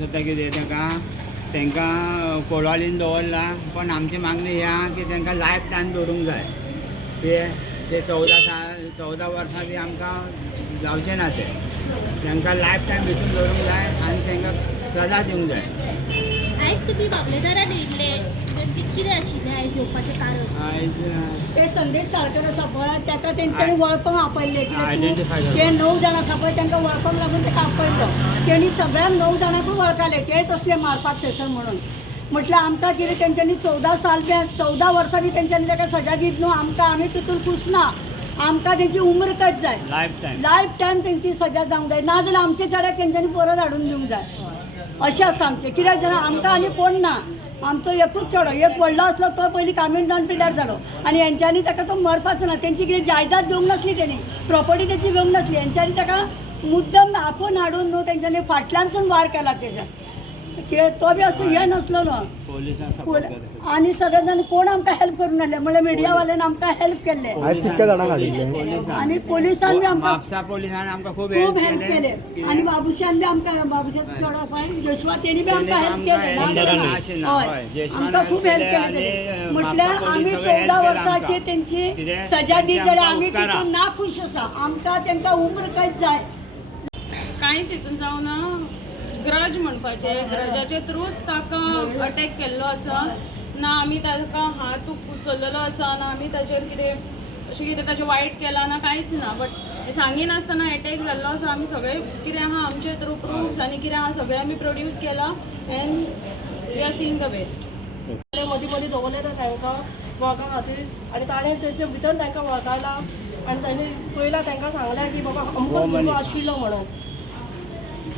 सोदता कितें तांकां कोडवालीन दवरला पण आमची मागणी ही आहा की तांकां लायफ टायम दवरूंक जाय ते 14 वर्सां बी आमकां जावचें ना ते तांकां लायफ टायम भितून दवरूंक जाय आनी तांकां सजा दिवंक जाय। आयज तुमी बाबलेदारान येयल्ले कितें आशिल्लें आयज येवपाचें कारण? आयज ते संदेश साळकर आसा पळय ताका तेंच्यांनी वळखूंक आपयल्ले Identify ते 9 जाण आसा पळय तांकां वळखूंक लागून ताका आपयलो तेणी सगळ्यांक 9 जाणांकूय वळखले तेच असले मारपाक थंयसर म्हणून म्हटल्यार आमकां कितें तेंच्यांनी 14 वर्सां बी तेंच्यांनी ताका सजा दीत न्हू आमकां आमी तितून खुश ना आमकां तेंची उम्र कट जाय लायफ टायम तेंची सजा जावंक जाय नाजाल्यार आमचे चेड्याक तेंच्यांनी परत हाडून दिवंक जाय अशें आसा आमचें कित्याक जाणां आमकां आनी कोण ना आमचो एकूच चेडो एक व्हडलो आसलो तो पयलीं कामीण जावन पिड्यार जालो आनी हेंच्यांनी ताका तो मरपाचो ना तेंची कितें जायदाद घेवंक नासली तेणी प्रॉपर्टी तेंची घेवंक नासली हेंच्यांनी ताका मुद्दम आपूण हाडून न्हू तेंच्यांनी फाटल्यानसून वार केला तेजा तो बी असो हे नासलो न्हू आनी सगळे जाण कोण आमकां हेल्प करून आसले म्हणल्यार मिडियावाल्यान आमकां हेल्प केल्ले आनी पोलिसान बी आमकां खूब हेल्प केले आनी बाबुशान बी आमकां बाबुशाचो चेडो पळय जोशवा तेणी बी आमकां हेल्प केले हय आमकां खूब हेल्प केले म्हटल्यार आमी 14 वर्सांची तेंची सजा दीत जाल्यार आमी तितून ना खूश आसा आमकां तांकां उम्र कट जाय कांयच हितून जावना ग्रज म्हणपाचें ग्रजाचे थ्रूच ताका अटॅक केल्लो आसा ना आमी ताका हात उचललेलो आसा ना आमी ताचेर कितें अशें कितें ताचें वायट केलां ना कांयच ना बट सांगिनासतना अटॅक जाल्लो आसा आमी सगळे कितें आहा आमचे थ्रू प्रूफ्स आनी कितें आहा सगळें आमी प्रोड्यूस केलां and we are seeing the best मदीं मदीं दवरले तांकां वळखा खातीर आनी ताणें तेचे भितर तांकां वळखयला आनी ताणें पयला तांकां सांगलें की बाबा अमको भुरगो आशिल्लो म्हणून